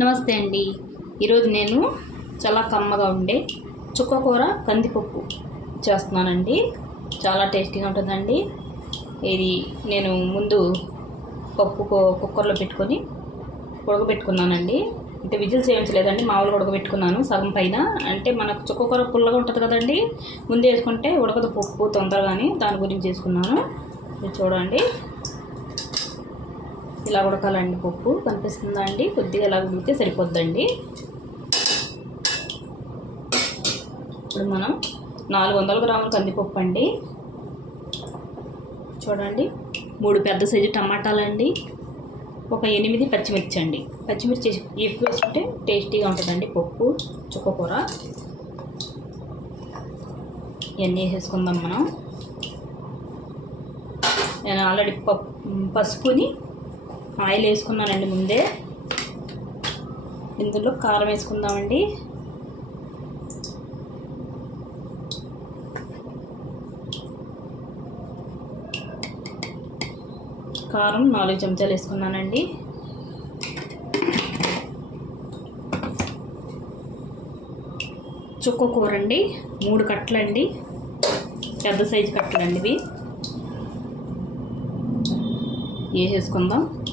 నమస్తే అండి. ఈరోజు నేను చాలా కమ్మగా ఉండే చుక్కకూర కందిపప్పు చేస్తున్నానండి. చాలా టేస్టీగా ఉంటుందండి. ఇది నేను ముందు పప్పు కుక్కర్లో పెట్టుకొని ఉడకబెట్టుకున్నానండి. అంటే విజిల్స్ వేయించలేదండి మామూలుగా ఉడకబెట్టుకున్నాను సగం పైన. అంటే మనకు చుక్కకూర పుల్లగా ఉంటుంది కదండి ముందు వేసుకుంటే ఉడకదు పప్పు తొందరగానే. దాని గురించి చేసుకున్నాను. చూడండి. ఇలా ఉడకాలండి పప్పు కనిపిస్తుందా అండి? కొద్దిగా ఇలా ఉడికితే సరిపోద్దండి. ఇప్పుడు మనం నాలుగు వందల గ్రాముల కందిపప్పు అండి. చూడండి మూడు పెద్ద సైజు టమాటాలండి. ఒక ఎనిమిది పచ్చిమిర్చి అండి. పచ్చిమిర్చి ఎక్కువ వేసుకుంటే టేస్టీగా ఉంటుందండి పప్పు చుక్కకూర ఇవన్నీ వేసేసుకుందాం మనం. నేను ఆల్రెడీ పప్పు పసుపుని ఆయిల్ వేసుకున్నానండి ముందే. ఇందులో కారం వేసుకుందామండి. కారం నాలుగు చెంచాలు వేసుకున్నానండి. చుక్క కూర అండి మూడు కట్టలండి. పెద్ద సైజు కట్టలండి ఇవి. వేసేసుకుందాం.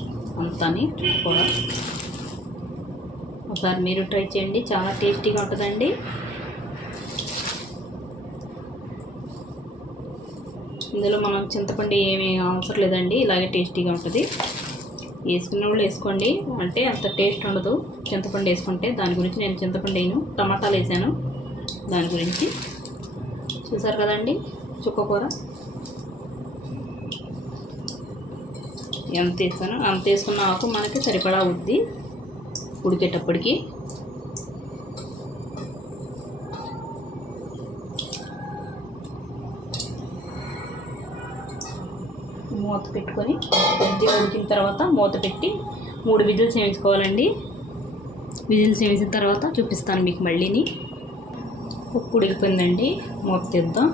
అంతాని కూర ఒకసారి మీరు ట్రై చేయండి చాలా టేస్టీగా ఉంటుందండి. ఇందులో మనం చింతపండు ఏమీ అవసరం లేదండి ఇలాగే టేస్టీగా ఉంటుంది. వేసుకున్న వాళ్ళు వేసుకోండి అంటే అంత టేస్ట్ ఉండదు చింతపండు వేసుకుంటే. దాని గురించి నేను చింతపండు వేయను టమాటాలు వేసాను. దాని గురించి చూసారు కదండి చుక్కకూర ఎంత వేసాను అంత వేసుకున్న ఆకు మనకి సరిపడా అవుద్ది ఉడికేటప్పటికి. మూత పెట్టుకొని కొద్దిగా ఉడికిన తర్వాత మూత పెట్టి మూడు విజిల్స్ వేయించుకోవాలండి. విజిల్స్ వేసిన తర్వాత చూపిస్తాను మీకు మళ్ళీని. ఉప్పు ఉడికిపోయిందండి. మూత తీద్దాం.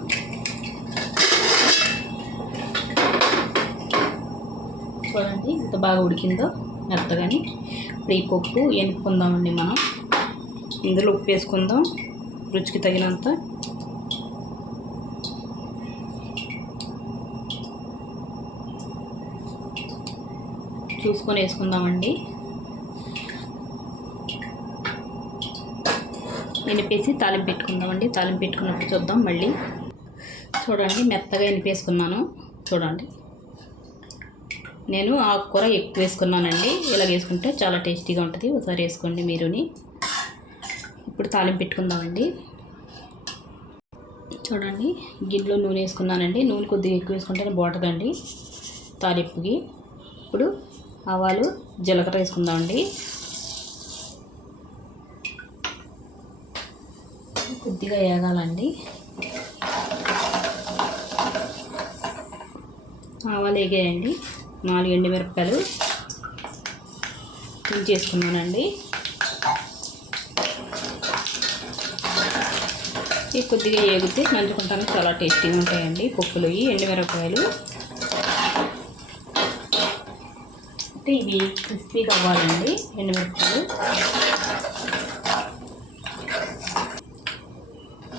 చూడండి ఎంత బాగా ఉడికిందో. మెత్తగాని ఇప్పుడు ఈ పప్పు ఎనుపుకుందామండి మనం. ఇందులో ఉప్పు వేసుకుందాం రుచికి తగినంత. చూసుకొని వేసుకుందామండి. ఎనిపేసి తాలింపు పెట్టుకుందామండి. తాలింపు పెట్టుకున్నప్పుడు చూద్దాం మళ్ళీ. చూడండి మెత్తగా ఎనిపేసుకున్నాను. చూడండి. నేను ఆకుకూర ఎక్కువ వేసుకున్నానండి. ఇలా వేసుకుంటే చాలా టేస్టీగా ఉంటుంది. ఒకసారి వేసుకోండి మీరుని. ఇప్పుడు తాలింపు పెట్టుకుందామండి. చూడండి గిన్నెలో నూనె వేసుకున్నానండి. నూనె కొద్దిగా ఎక్కువ వేసుకుంటే బాగుంటుందండి తాలింపుకి. ఇప్పుడు ఆవాలు జీలకర్ర వేసుకుందామండి. కొద్దిగా వేగాలండి. ఆవాలు వేగాయండి. నాలుగు ఎండుమిరపకాయలు చేసుకున్నానండి. ఇవి కొద్దిగా ఏగితే నంచుకుంటానికి చాలా టేస్టీగా ఉంటాయండి పప్పులు. ఇవి ఎండుమిరపకాయలు అంటే ఇవి క్రిస్పీగా అవ్వాలండి ఎండుమిరపకాయలు.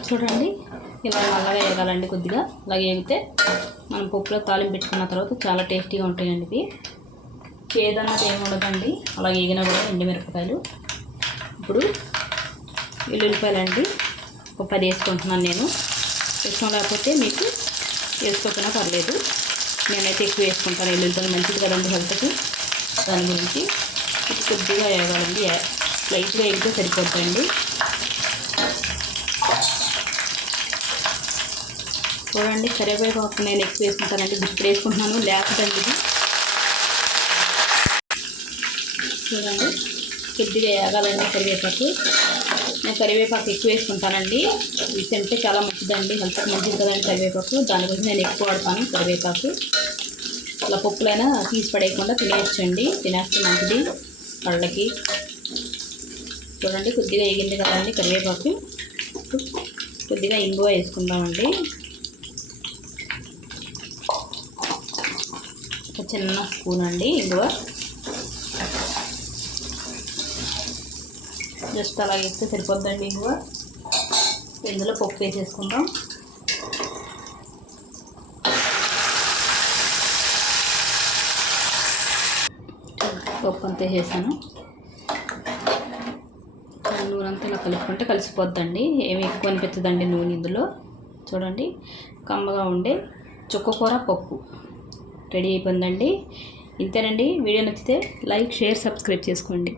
చూడండి ఇలా నల్లగా వేగాలండి కొద్దిగా. అలాగే వేగితే మనం పప్పులో తాలింపు పెట్టుకున్న తర్వాత చాలా టేస్టీగా ఉంటాయండి ఇవి. చేదన్నది ఏమి ఉండదండి. అలా వేగినా కూడా ఎండుమిరపకాయలు. ఇప్పుడు వెల్లుల్లిపాయలండి ఒక పది వేసుకుంటున్నాను నేను. ఇష్టం లేకపోతే మీకు వేసుకోకపోయినా పర్లేదు. నేనైతే ఎక్కువ వేసుకుంటాను వెల్లుల్లిపాయలు మంచిది కదండి హెల్త్కి. దాని గురించి ఇది కొద్దిగా వేగాలండి లైట్గా వేగితే సరిపోద్దండి. చూడండి కరివేపాకు నేను ఎక్కువ వేసుకుంటానండి ఇప్పుడు వేసుకుంటున్నాను లేకపోతే ఇది. చూడండి కొద్దిగా వేగాలండి కరివేపాకు. నేను కరివేపాకు ఎక్కువ వేసుకుంటానండి. ఇది తింటే చాలా మంచిదండి హెల్త్ మంచిది కదండి కరివేపాకు. దాని గురించి నేను ఎక్కువ వాడతాను కరివేపాకు. అలా పప్పులైనా తీసి పడేయకుండా తినేయచ్చండి తినేస్తే మంచిది కళ్ళకి. చూడండి కొద్దిగా వేగింది కదండి కరివేపాకు. కొద్దిగా ఇంగువ వేసుకుందామండి. ఒక చిన్న స్పూన్ అండి ఇంగువ జస్ట్ అలా వేస్తే సరిపోద్దండి ఇంగువ ఇందులో పప్పు వేసేసుకుందాం. పప్పు అంతా వేసాను నూనె అంతా ఇలా కలుపుకుంటే కలిసిపోద్దండి. ఏమి ఎక్కువ అనిపించదండి నూనె ఇందులో. చూడండి కమ్మగా ఉండే చుక్కకూర పప్పు. రెడీ అయిపోయిందండి. ఇంతేనండి. వీడియో నచ్చితే లైక్ షేర్ సబ్స్క్రైబ్ చేసుకోండి.